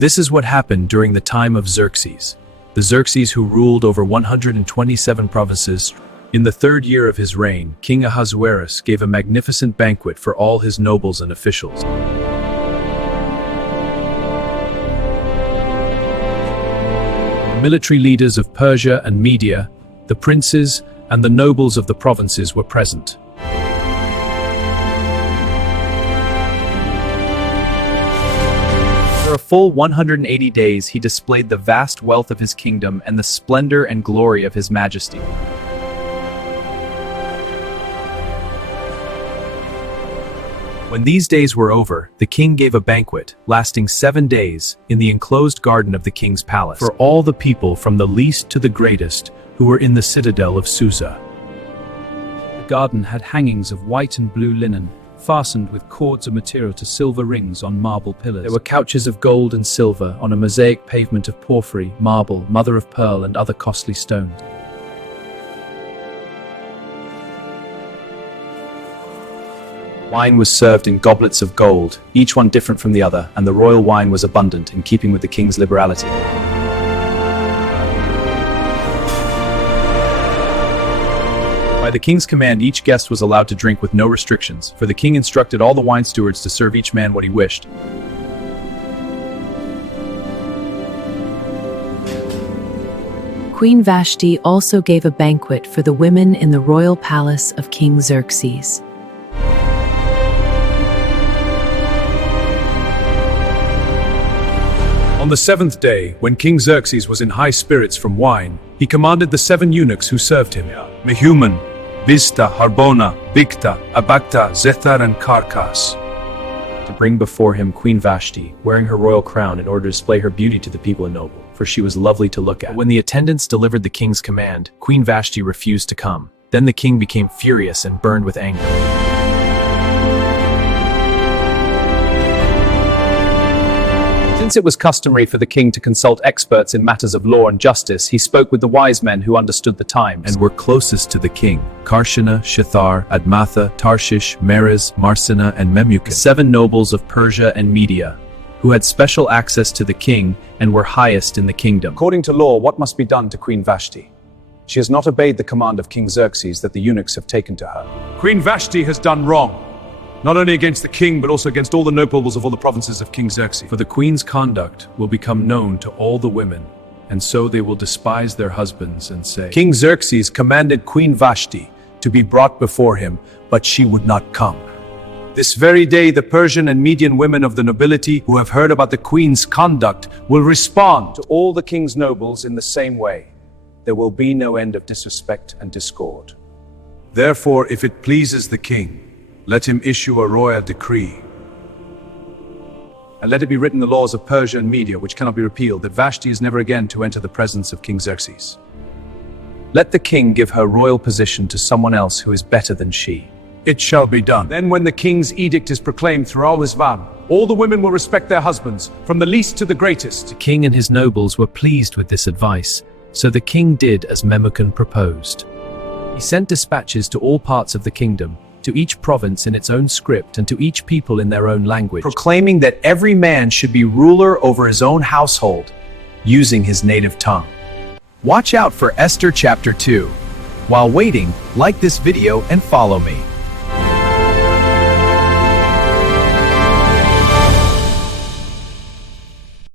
This is what happened during the time of Xerxes. The Xerxes who ruled over 127 provinces. In the 3rd year of his reign, King Ahasuerus gave a magnificent banquet for all his nobles and officials. Military leaders of Persia and Media, the princes, and the nobles of the provinces were present. For a full 180 days, he displayed the vast wealth of his kingdom and the splendor and glory of his majesty. When these days were over, the king gave a banquet, lasting 7 days, in the enclosed garden of the king's palace, for all the people from the least to the greatest, who were in the citadel of Susa. The garden had hangings of white and blue linen, fastened with cords of material to silver rings on marble pillars. There were couches of gold and silver on a mosaic pavement of porphyry, marble, mother of pearl, and other costly stones. Wine was served in goblets of gold, each one different from the other, and the royal wine was abundant, in keeping with the king's liberality. By the king's command, each guest was allowed to drink with no restrictions, for the king instructed all the wine stewards to serve each man what he wished. Queen Vashti also gave a banquet for the women in the royal palace of King Xerxes. On the 7th day, when King Xerxes was in high spirits from wine, he commanded the 7 eunuchs who served him, Mehuman, Biztha, Harbona, Bigtha, Abagtha, Zethar, and Karkas, to bring before him Queen Vashti, wearing her royal crown in order to display her beauty to the people and noble, for she was lovely to look at. But when the attendants delivered the king's command, Queen Vashti refused to come. Then the king became furious and burned with anger. Since it was customary for the king to consult experts in matters of law and justice, he spoke with the wise men who understood the times and were closest to the king: Karshina, Shethar, Admatha, Tarshish, Meres, Marsina, and Memucan, 7 nobles of Persia and Media, who had special access to the king and were highest in the kingdom. According to law, what must be done to Queen Vashti? She has not obeyed the command of King Xerxes that the eunuchs have taken to her. Queen Vashti has done wrong, not only against the king, but also against all the nobles of all the provinces of King Xerxes. For the queen's conduct will become known to all the women, and so they will despise their husbands and say, King Xerxes commanded Queen Vashti to be brought before him, but she would not come. This very day, the Persian and Median women of the nobility who have heard about the queen's conduct will respond to all the king's nobles in the same way. There will be no end of disrespect and discord. Therefore, if it pleases the king, let him issue a royal decree. And let it be written in the laws of Persia and Media, which cannot be repealed, that Vashti is never again to enter the presence of King Xerxes. Let the king give her royal position to someone else who is better than she. It shall be done. Then when the king's edict is proclaimed through all Isvan, all the women will respect their husbands, from the least to the greatest. The king and his nobles were pleased with this advice, so the king did as Memucan proposed. He sent dispatches to all parts of the kingdom, to each province in its own script and to each people in their own language, proclaiming that every man should be ruler over his own household, using his native tongue. Watch out for Esther chapter 2. While waiting, like this video and follow me.